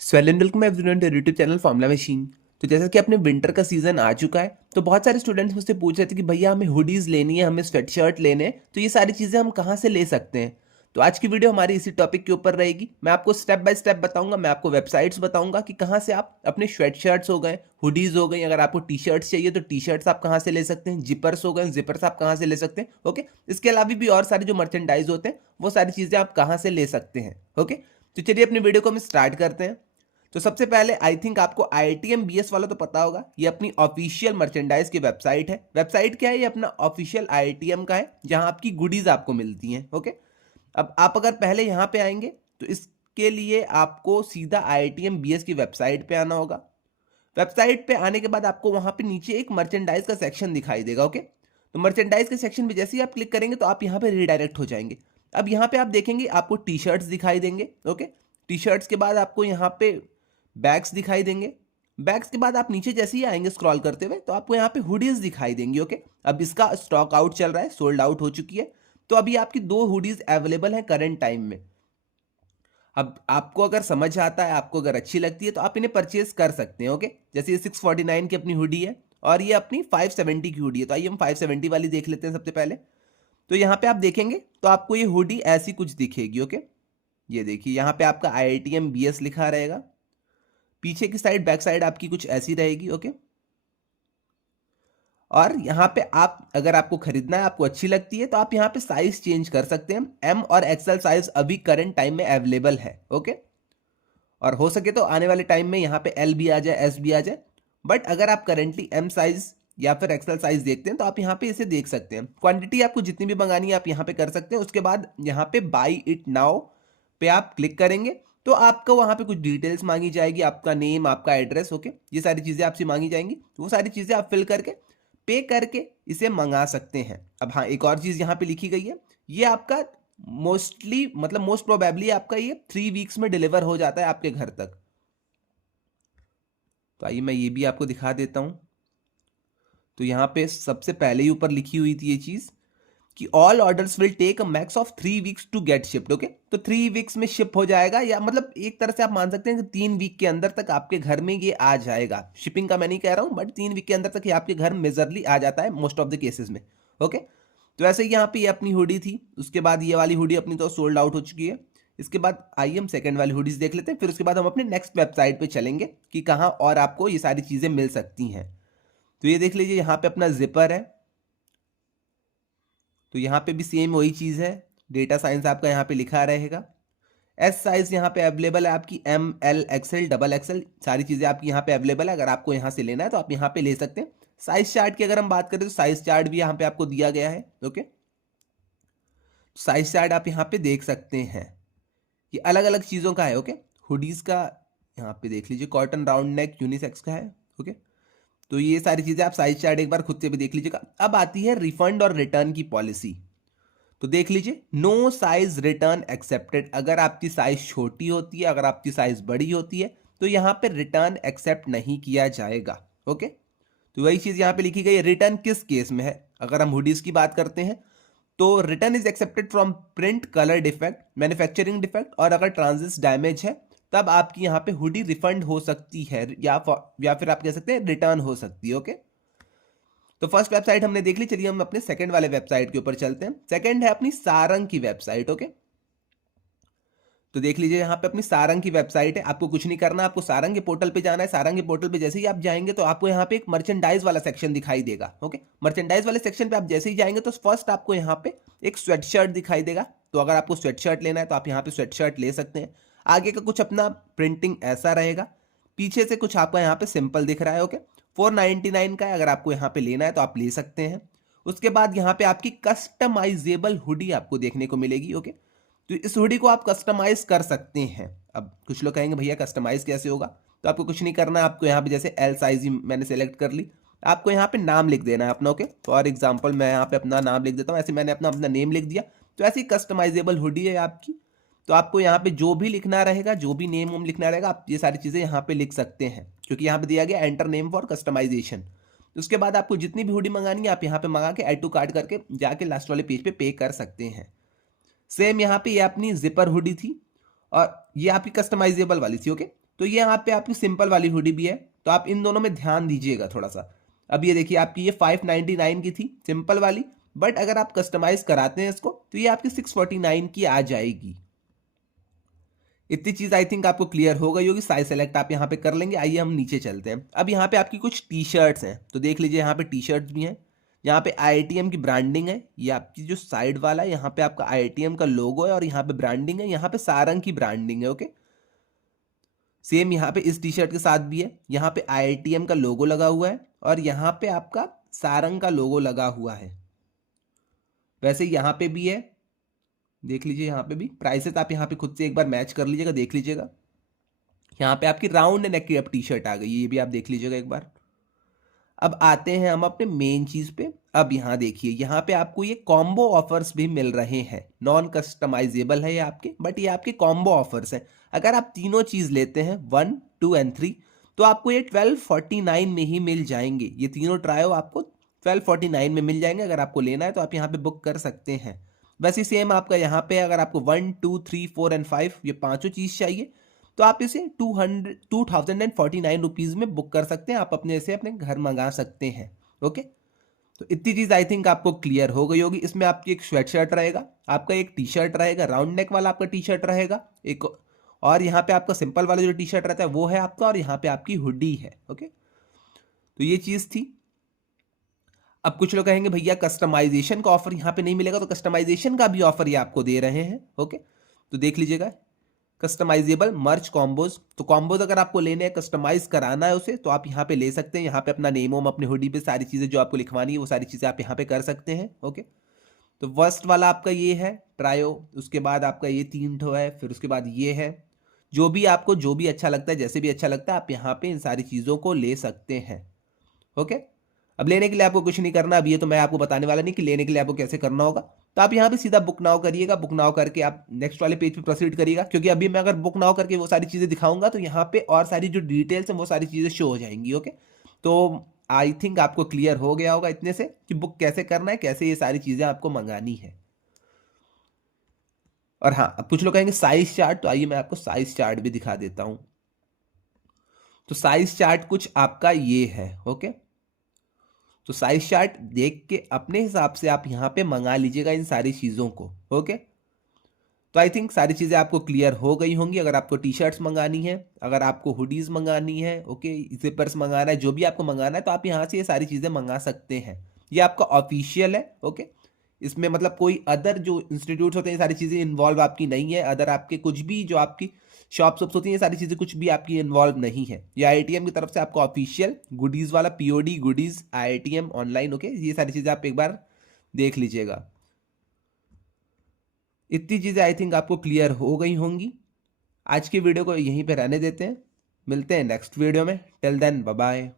Welcome everyone to YouTube channel formula machine. तो जैसा कि अपने विंटर का सीजन आ चुका है, तो बहुत सारे स्टूडेंट्स मुझसे पूछ रहे थे कि भैया हमें हुडीज लेनी है, हमें स्वेट शर्ट लेने हैं, तो ये सारी चीज़ें हम कहाँ से ले सकते हैं। तो आज की वीडियो हमारी इसी टॉपिक के ऊपर रहेगी। मैं आपको स्टेप बाय स्टेप बताऊंगा, मैं आपको वेबसाइट्स बताऊंगा कि कहाँ से आप अपने स्वेट शर्ट्स हो गए, हुडीज हो गई, अगर आपको टी शर्ट्स चाहिए तो टी शर्ट्स आप कहाँ से ले सकते हैं, जिपर्स हो गए, जिपर्स आप कहाँ से ले सकते हैं। ओके, इसके अलावा भी और सारे जो मर्चेंडाइज होते हैं वो सारी चीज़ें आप कहाँ से ले सकते हैं। ओके, तो चलिए अपनी वीडियो को हम स्टार्ट करते हैं। तो सबसे पहले आई थिंक आपको IITM BS वाला तो पता होगा, ये अपनी ऑफिशियल मर्चेंडाइज की वेबसाइट है। वेबसाइट क्या है, ये अपना ऑफिशियल IITM का है, जहां आपकी गुडीज आपको मिलती हैं। ओके, अब आप अगर पहले यहाँ पे आएंगे तो इसके लिए आपको सीधा IITM BS की वेबसाइट पे आना होगा। वेबसाइट पे आने के बाद आपको वहां पे नीचे एक मर्चेंडाइज का सेक्शन दिखाई देगा। ओके, तो मर्चेंडाइज के सेक्शन पे जैसे ही आप क्लिक करेंगे तो आप यहाँ पे रिडायरेक्ट हो जाएंगे। अब यहाँ पे आप देखेंगे आपको टी शर्ट्स दिखाई देंगे। ओके, टी शर्ट्स के बाद आपको यहाँ पे बैग्स दिखाई देंगे। बैग्स के बाद आप नीचे जैसे ही आएंगे स्क्रॉल करते हुए तो आपको यहाँ पे हुडीज दिखाई देंगी। ओके, अब इसका स्टॉक आउट चल रहा है, सोल्ड आउट हो चुकी है। तो अभी आपकी 2 हुडीज अवेलेबल हैं करंट टाइम में। अब आपको अगर समझ आता है, आपको अगर अच्छी लगती है तो आप इन्हें परचेज कर सकते हैं। ओके, जैसे ये 649 की अपनी हुडी है और ये अपनी 570 की हुडी है। तो आइए हम 570 वाली देख लेते हैं सबसे पहले। तो यहाँ पे आप देखेंगे तो आपको ये हुडी ऐसी कुछ दिखेगी। ओके, ये देखिए यहाँ पे आपका IITM BS लिखा रहेगा। पीछे की साइड, बैक साइड आपकी कुछ ऐसी रहेगी। ओके, और यहाँ पे आप अगर आपको खरीदना है, आपको अच्छी लगती है तो आप यहाँ पे साइज चेंज कर सकते हैं। M और XL साइज अभी करंट टाइम में अवेलेबल है। ओके, और हो सके तो आने वाले टाइम में यहाँ पे L भी आ जाए, S भी आ जाए। बट अगर आप करेंटली M साइज या फिर XL साइज देखते हैं तो आप यहाँ पे इसे देख सकते हैं। क्वांटिटी आपको जितनी भी मंगानी है आप यहाँ पे कर सकते हैं। उसके बाद यहाँ पे बाई इट नाउ पे आप क्लिक करेंगे तो आपको वहाँ पे कुछ डिटेल्स मांगी जाएगी, आपका नेम, आपका एड्रेस। ओके, ये सारी चीज़ें आपसे मांगी जाएंगी, वो सारी चीज़ें आप फिल करके पे करके इसे मंगा सकते हैं। अब हाँ, एक और चीज़ यहाँ पे लिखी गई है, ये आपका मोस्टली मतलब मोस्ट प्रोबेबली आपका ये 3 वीक्स में डिलीवर हो जाता है आपके घर तक। तो आइए मैं ये भी आपको दिखा देता हूँ। तो यहाँ पे सबसे पहले ही ऊपर लिखी हुई थी ये चीज़ कि all orders will take a max of 3 weeks to get shipped. Okay, तो 3 वीक्स में शिप हो जाएगा, या मतलब एक तरह से आप मान सकते हैं कि 3 वीक के अंदर तक आपके घर में ये आ जाएगा। शिपिंग का मैं नहीं कह रहा हूँ, बट 3 वीक के अंदर तक ये आपके घर मेजरली आ जाता है मोस्ट ऑफ द केसेस में। ओके, तो ऐसे ही यहाँ पे ये अपनी हुडी थी। उसके बाद ये वाली हुडी अपनी तो सोल्ड आउट हो चुकी है। इसके बाद आइए हम सेकंड वाली हुडीज देख लेते हैं, फिर उसके बाद हम अपने नेक्स्ट वेबसाइट पे चलेंगे कि कहाँ और आपको ये सारी चीज़ें मिल सकती हैं। तो ये देख लीजिए यहाँ पे अपना जिपर है। तो यहाँ पे भी सेम वही चीज़ है, डेटा साइंस आपका यहाँ पे लिखा रहेगा। एस साइज यहाँ पे अवेलेबल है आपकी, ML XL XXL सारी चीज़ें आपकी यहाँ पे अवेलेबल है। अगर आपको यहाँ से लेना है तो आप यहाँ पे ले सकते हैं। साइज चार्ट की अगर हम बात करें तो साइज चार्ट भी यहाँ पे आपको दिया गया है। ओके, साइज चार्ट आप यहाँ पे देख सकते हैं, ये अलग अलग चीज़ों का है। ओके, हुडीज़ का यहाँ पे देख लीजिए, कॉटन राउंड नेक यूनिसेक्स का है। ओके, तो ये सारी चीज़ें आप साइज चार्ट एक बार खुद से भी देख लीजिएगा। अब आती है रिफंड और रिटर्न की पॉलिसी। तो देख लीजिए, नो साइज रिटर्न एक्सेप्टेड। अगर आपकी साइज छोटी होती है, अगर आपकी साइज बड़ी होती है तो यहाँ पे रिटर्न एक्सेप्ट नहीं किया जाएगा। ओके, तो वही चीज़ यहाँ पे लिखी गई है। रिटर्न किस केस में है, अगर हम हुडीज की बात करते हैं तो return is accepted from print, colour defect, manufacturing defect, और अगर ट्रांजिट डैमेज है तब आपकी यहाँ पे हुडी रिफंड हो सकती है, या फिर आप कह सकते हैं रिटर्न हो सकती है। ओके, तो फर्स्ट वेबसाइट हमने देख ली, चलिए हम अपने सेकंड वाले वेबसाइट के ऊपर चलते हैं। सेकंड है अपनी सारंग की वेबसाइट। ओके, तो देख लीजिए यहाँ पे अपनी सारंग की वेबसाइट है। आपको कुछ नहीं करना, आपको सारंग के पोर्टल पे जाना है। सारंग के पोर्टल पे जैसे ही आप जाएंगे तो आपको यहाँ पे एक मर्चेंडाइज वाला सेक्शन दिखाई देगा। ओके, मर्चेंडाइज वाले सेक्शन पे आप जैसे ही जाएंगे तो फर्स्ट आपको यहाँ पे एक स्वेट शर्ट दिखाई देगा। तो अगर आपको स्वेट शर्ट लेना है तो आप यहाँ पे स्वेट शर्ट ले सकते हैं। आगे का कुछ अपना प्रिंटिंग ऐसा रहेगा, पीछे से कुछ आपका यहाँ पे सिंपल दिख रहा है। ओके, 499 का है, अगर आपको यहाँ पे लेना है तो आप ले सकते हैं। उसके बाद यहाँ पे आपकी कस्टमाइजेबल हुडी आपको देखने को मिलेगी। ओके, तो इस हुडी को आप कस्टमाइज कर सकते हैं। अब कुछ लोग कहेंगे भैया कस्टमाइज कैसे होगा, तो आपको कुछ नहीं करना है। आपको यहाँ पे जैसे L साइज ही मैंने सेलेक्ट कर ली, आपको यहाँ पे नाम लिख देना है अपना। ओके, फॉर एग्जांपल मैं यहाँ पे अपना नाम लिख देता हूँ, ऐसे मैंने अपना अपना नेम लिख दिया। तो ऐसी कस्टमाइजेबल हुडी है आपकी। तो आपको यहाँ पे जो भी लिखना रहेगा, जो भी नेम वोम लिखना रहेगा, आप ये सारी चीज़ें यहाँ पे लिख सकते हैं, क्योंकि यहाँ पे दिया गया एंटर नेम फॉर कस्टमाइजेशन। उसके बाद आपको जितनी भी हुडी मंगानी है आप यहाँ पे मंगा के ऐड टू कार्ट करके जाके लास्ट वाले पेज पे कर सकते हैं। सेम यहाँ पे ये अपनी जिपर हुडी थी और ये आपकी कस्टमाइजेबल वाली थी। ओके, तो ये यहाँ पे आपकी सिंपल वाली हुडी भी है, तो आप इन दोनों में ध्यान दीजिएगा थोड़ा सा। अब ये देखिए आपकी ये 599 की थी सिंपल वाली, बट अगर आप कस्टमाइज कराते हैं इसको तो ये आपकी 649 की आ जाएगी। इतनी चीज आई थिंक आपको क्लियर हो गई होगी। साइज सेलेक्ट आप यहाँ पे कर लेंगे। आइए हम नीचे चलते हैं। अब यहाँ पे आपकी कुछ टी शर्ट्स हैं, तो देख लीजिए यहाँ पे टी शर्ट्स भी हैं। यहाँ पे IITM की ब्रांडिंग है, ये आपकी जो साइड वाला है यहाँ पे आपका IITM का लोगो है और यहाँ पे ब्रांडिंग है, यहाँ पे सारंग की ब्रांडिंग है। ओके, सेम यहाँ पे इस टी शर्ट के साथ भी है, यहाँ पे IITM का लोगो लगा हुआ है और यहाँ पे आपका सारंग का लोगो लगा हुआ है। वैसे यहाँ पे भी है, देख लीजिए यहाँ पे भी। प्राइसेस आप यहाँ पे खुद से एक बार मैच कर लीजिएगा, देख लीजिएगा। यहाँ पे आपकी राउंड नेक की अब टी शर्ट आ गई, ये भी आप देख लीजिएगा एक बार। अब आते हैं हम अपने मेन चीज पे। अब यहाँ देखिए, यहाँ पे आपको ये कॉम्बो ऑफर्स भी मिल रहे हैं। नॉन कस्टमाइजेबल है ये आपके, बट ये आपके कॉम्बो ऑफर्स हैं। अगर आप तीनों चीज लेते हैं 1, 2 एंड 3, तो आपको ये 1249 में ही मिल जाएंगे। ये तीनों ट्रायो आपको 1249 में मिल जाएंगे। अगर आपको लेना है तो आप यहाँ पे बुक कर सकते हैं। वैसे सेम आपका यहाँ पे अगर आपको 1, 2, 3, 4 एंड 5 ये पांचों चीज चाहिए तो आप इसे 2049 रुपीज में बुक कर सकते हैं। आप अपने से अपने घर मंगा सकते हैं। ओके, तो इतनी चीज आई थिंक आपको क्लियर हो गई होगी। इसमें आपकी एक स्वेट शर्ट रहेगा, आपका एक टी शर्ट रहेगा, राउंड नेक वाला आपका टी शर्ट रहेगा एक, और यहाँ पे आपका सिंपल वाला जो टी शर्ट रहता है वो है आपका, और यहाँ पे आपकी हुडी है। ओके, तो ये चीज थी। अब कुछ लोग कहेंगे भैया कस्टमाइजेशन का ऑफर यहाँ पे नहीं मिलेगा, तो कस्टमाइजेशन का भी ऑफर ये आपको दे रहे हैं। ओके, तो देख लीजिएगा, कस्टमाइजेबल मर्च कॉम्बोज। तो कॉम्बोज अगर आपको लेने हैं, कस्टमाइज कराना है उसे, तो आप यहाँ पे ले सकते हैं। यहाँ पे अपना नेम ओम, अपने हुडी पे सारी चीजें जो आपको लिखवानी है वो सारी चीजें आप यहाँ पे कर सकते हैं। ओके, तो फर्स्ट वाला आपका ये है ट्रायो, उसके बाद आपका ये 3 ठो है, फिर उसके बाद ये है। जो भी आपको जो भी अच्छा लगता है, जैसे भी अच्छा लगता है, आप यहाँ पे इन सारी चीजों को ले सकते हैं। ओके, अब लेने के लिए आपको कुछ नहीं करना। अब ये तो मैं आपको बताने वाला नहीं कि लेने के लिए आपको कैसे करना होगा। तो आप यहाँ पे सीधा बुक नाउ करिएगा। बुक नाउ करके आप नेक्स्ट वाले पेज पे प्रोसीड करिएगा, क्योंकि अभी मैं अगर बुक नाउ करके वो सारी चीजें दिखाऊंगा तो यहाँ पे और सारी जो डिटेल्स हैं वो सारी चीजें शो हो जाएंगी। ओके, तो आई थिंक आपको क्लियर हो गया होगा इतने से कि बुक कैसे करना है, कैसे ये सारी चीजें आपको मंगानी है। और हाँ, अब कुछ लोग कहेंगे साइज चार्ट, तो आइए मैं आपको साइज चार्ट भी दिखा देता हूं। तो साइज चार्ट कुछ आपका ये है। ओके, तो साइज चार्ट देख के अपने हिसाब से आप यहाँ पे मंगा लीजिएगा इन सारी चीज़ों को। ओके, तो आई थिंक सारी चीज़ें आपको क्लियर हो गई होंगी। अगर आपको टी शर्ट्स मंगानी है, अगर आपको हुडीज मंगानी है, ओके, जिपर्स मंगाना है, जो भी आपको मंगाना है, तो आप यहाँ से ये सारी चीज़ें मंगा सकते हैं। ये आपका ऑफिशियल है। ओके, इसमें मतलब कोई अदर जो इंस्टीट्यूट्स होते हैं ये सारी चीज़ें इन्वॉल्व आपकी नहीं है। अदर आपके कुछ भी जो आपकी शॉप्स होती हैं ये सारी चीज़ें कुछ भी आपकी इन्वॉल्व नहीं है। ये IITM की तरफ से आपको ऑफिशियल गुडीज़ वाला POD goodies IITM online. Okay, ये सारी चीज़ें आप एक बार देख लीजिएगा। इतनी चीज़ें आई थिंक आपको क्लियर हो गई होंगी। आज की वीडियो को यहीं पे रहने देते हैं, मिलते हैं नेक्स्ट वीडियो में। Till then bye bye.